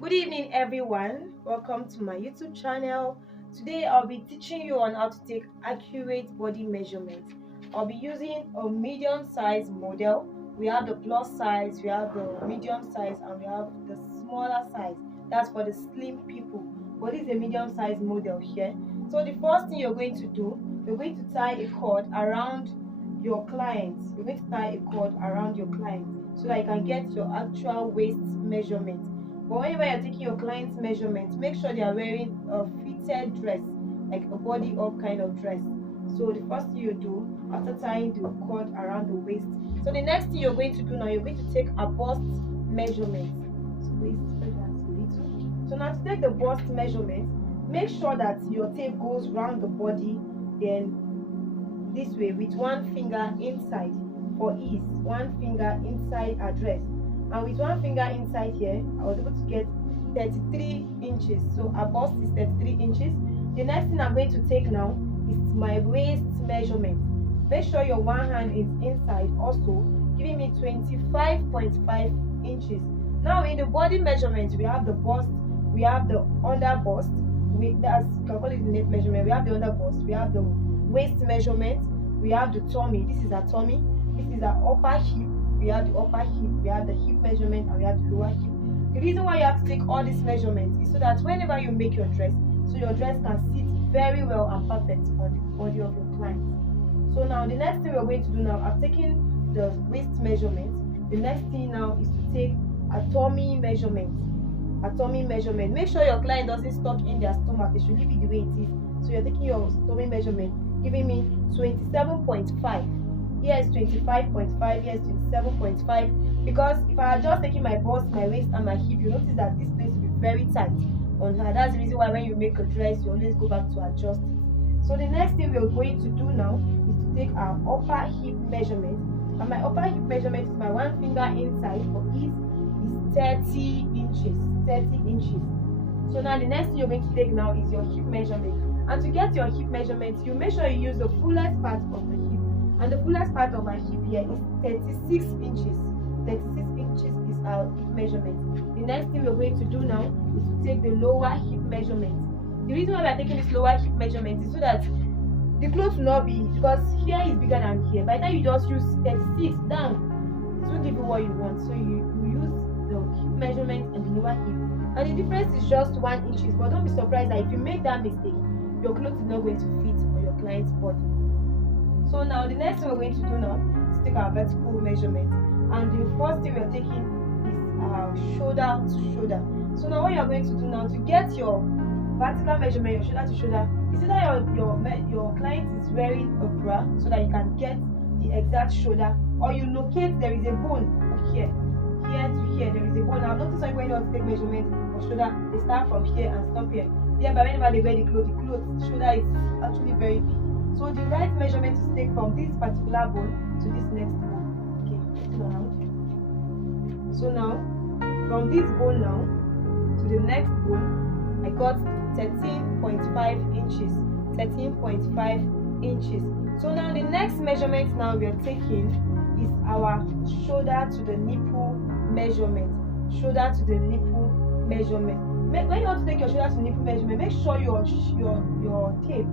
Good evening, everyone. Welcome to my YouTube channel. Today, I'll be teaching you on how to take accurate body measurements. I'll be using a medium size model. We have the plus size, we have the medium size, and we have the smaller size. That's for the slim people. But this is a medium size model here. So the first thing you're going to do, you're going to tie a cord around your client. You're going to tie a cord around your client so that you can get your actual waist measurement. But whenever you're taking your client's measurements, make sure they are wearing a fitted dress, like a body up kind of dress. So the first thing you do after tying the cord around the waist. So the next thing you're going to do now, you're going to take a bust measurement. So waist measurement a little. So now to take the bust measurement, make sure that your tape goes around the body, then this way with one finger inside for ease, one finger inside a dress, and with one finger inside here I was able to get 33 inches. So our bust is 33 inches. The next thing I'm going to take now is my waist measurement. Make sure your one hand is inside, also giving me 25.5 inches. Now in the body measurement, we have the bust, we have the under bust, that's, you can call it the neck measurement, we have the under bust, we have the waist measurement, we have the tummy, this is our tummy, this is our upper hip, we have the upper hip, we have the hip measurement, and we have the lower hip. The reason why you have to take all these measurements is so that whenever you make your dress, so your dress can sit very well and perfect on the body of your client. So now the next thing we're going to do now, I've taken the waist measurement. The next thing now is to take a tummy measurement. A tummy measurement. Make sure your client doesn't stuck in their stomach. They should leave it the way it is. So you're taking your tummy measurement, giving me 27.5. Here is 25.5. Here is 27.5. Because if I are just taking my bust, my waist, and my hip, you notice that this place will be very tight on her. That's the reason why when you make a dress, you always go back to adjust it. So the next thing we're going to do now is to take our upper hip measurement. And my upper hip measurement is my one finger inside for ease is 30 inches. 30 inches. So now the next thing you're going to take now is your hip measurement. And to get your hip measurement, you make sure you use the fullest part of the hip. And the fullest part of my hip here is 36 inches. 36 inches is our hip measurement. The next thing we're going to do now is to take the lower hip measurement. The reason why we are taking this lower hip measurement is so that the clothes will not be, because here is bigger than here. By the time you just use 36 down, it won't give you what you want. So you use the hip measurement and the lower hip. And the difference is just 1 inch. But don't be surprised that if you make that mistake, your clothes is not going to fit on your client's body. So now the next thing we're going to do now is take our vertical measurement. And the first thing we're taking is our shoulder to shoulder. So now what you're going to do now to get your vertical measurement, your shoulder to shoulder, is either your client is wearing a bra so that you can get the exact shoulder, or you locate there is a bone here to here, there is a bone. Now notice when you want to take measurement of shoulder, they start from here and stop here. But whenever they wear the clothes, shoulder is actually very big. So the right measurement is to take from this particular bone to this next bone. Okay, around. So now from this bone now to the next bone, I got 13.5 inches. 13.5 inches. So now the next measurement now we are taking is our shoulder to the nipple measurement. Shoulder to the nipple measurement. When you want to take your shoulder to nipple measurement, make sure your tape,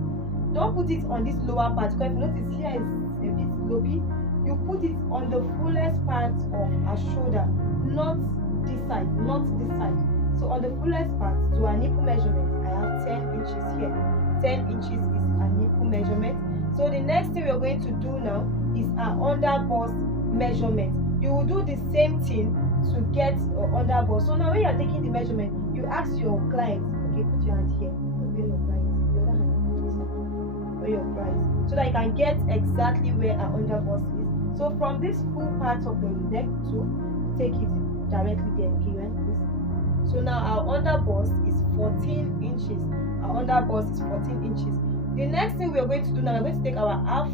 don't put it on this lower part, because if you notice here is a bit slopey. You put it on the fullest part of our shoulder, not this side, not this side. So on the fullest part to our nipple measurement, I have 10 inches here. 10 inches is our nipple measurement. So the next thing we're going to do now is our under bust measurement. You will do the same thing to get under bust. So now when you're taking the measurement, you ask your client, okay, put your hand here, where your price, the other hand, where your price, so that you can get exactly where our under bust is. So from this full part of the neck to take it directly there, okay, right? Please. So now our under bust is 14 inches. Our under bust is 14 inches. The next thing we are going to do now, we're going to take our half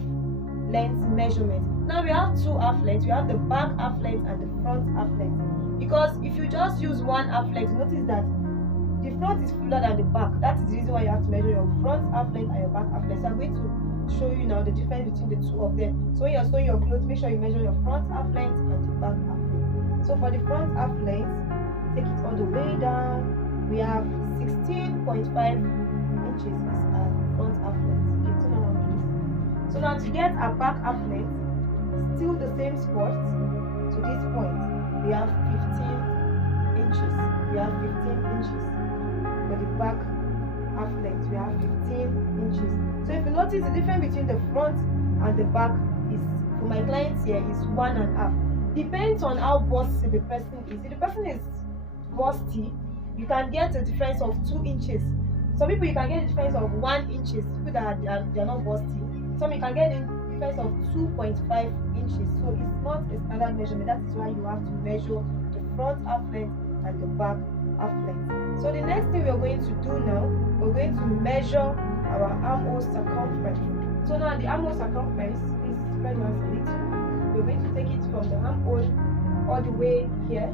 length measurement. Now we have two half lengths. We have the back half length and the front half length. Because if you just use one half length, notice that the front is fuller than the back. That is the reason why you have to measure your front half length and your back half length. So I'm going to show you now the difference between the two of them. So when you're sewing your clothes, make sure you measure your front half length and the back half length. So for the front half length, take it all the way down. We have 16.5 inches is our front half length. Okay, turn around please. So now to get our back half length, still the same spot to this point, we have 15 inches. We have 15 inches for the back half length. We have 15 inches. So if you notice, the difference between the front and the back is, for my clients here, is 1.5. Depends on how busty the person is. If the person is busty, you can get a difference of 2 inches. Some people you can get a difference of 1 inches. People that are not busty. Some you can get a difference of 2.5 inches. So it's not a standard measurement. That is why you have to measure the front half length and the back half length. So the next thing we are going to do now, we're going to measure our armhole circumference. So now the armhole circumference is spread once a little. We're going to take it from the armhole all the way here,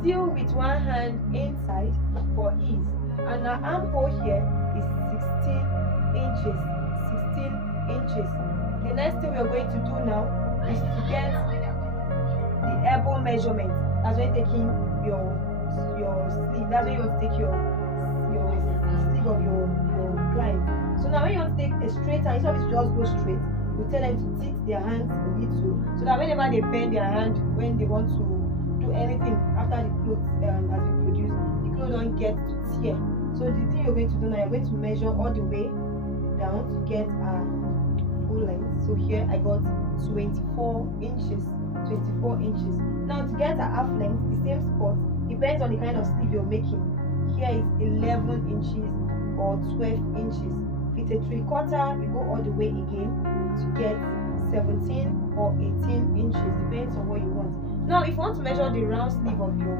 still with one hand inside for ease. And our armhole here is 16 inches. 16 inches. The next thing we are going to do now is to get the elbow measurement. That's when taking your sleeve. That's when you want to take your sleeve of your client. So now when you want to take a straight hand, instead of it just go straight, you tell them to tilt their hands a little, so that whenever they bend their hand when they want to do anything after the clothes has been produced, the clothes don't get to tear. So the thing you're going to do now, you're going to measure all the way down to get a full length. So here I got 24 inches. 24 inches. Now to get a half length, the same spot, depends on the kind of sleeve you're making. Here is 11 inches or 12 inches. If it's a 3/4, you go all the way again to get 17 or 18 inches, depends on what you want. Now if you want to measure the round sleeve of your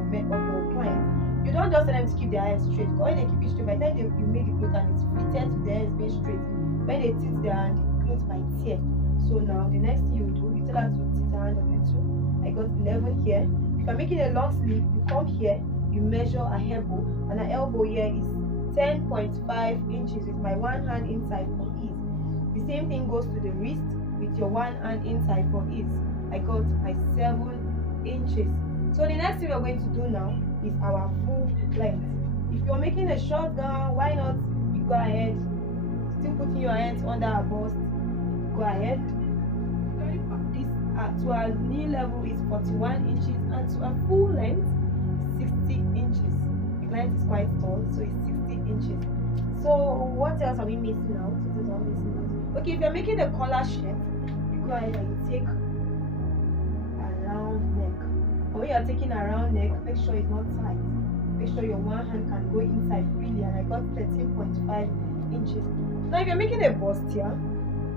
client, you don't just tell them to keep their hands straight. Go ahead and keep it straight. By the time you made the clothes and it's fitted to their hands being straight, when they tilt their hand, the clothes might tear. So now the next thing you do, you tell her to tilt her hand a little. I got 11 here. If I'm making a long sleeve, you come here, you measure a elbow, and an elbow here is 10.5 inches with my one hand inside for ease. The same thing goes to the wrist with your one hand inside for ease. I got my 7 inches. So the next thing we're going to do now is our full length. If you're making a short gown, why not you go ahead, still putting your hands under our bust, go ahead. This to our knee level is 41 inches, and to our full length 60 inches. The client is quite tall, so it's 60 inches. So what else are we missing out? Okay, if you're making a collar shirt, you go ahead and you take a round neck. But when you're taking a round neck, make sure it's not tight. Make sure your one hand can go inside freely, and I got 13.5 inches. Now if you're making a bustier,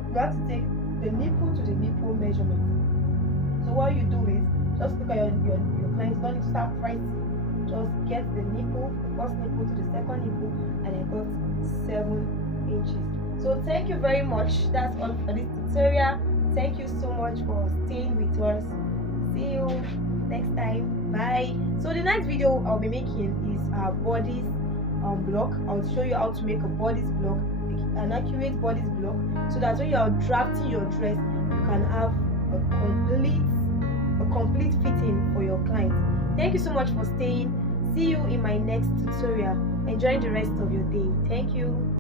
you have to take the nipple to the nipple measurement. So what you do is just look at your client. You don't need to start pricing. Just get the nipple, the first nipple to the second nipple, and I got 7 inches. So thank you very much. That's all for this tutorial. Thank you so much for staying with us. See you next time. Bye. So the next video I'll be making is our bodice block. I'll show you how to make a bodice block, an accurate bodice block, so that when you are drafting your dress, you can have a complete fitting for your client. Thank you so much for staying. See you in my next tutorial. Enjoy the rest of your day. Thank you.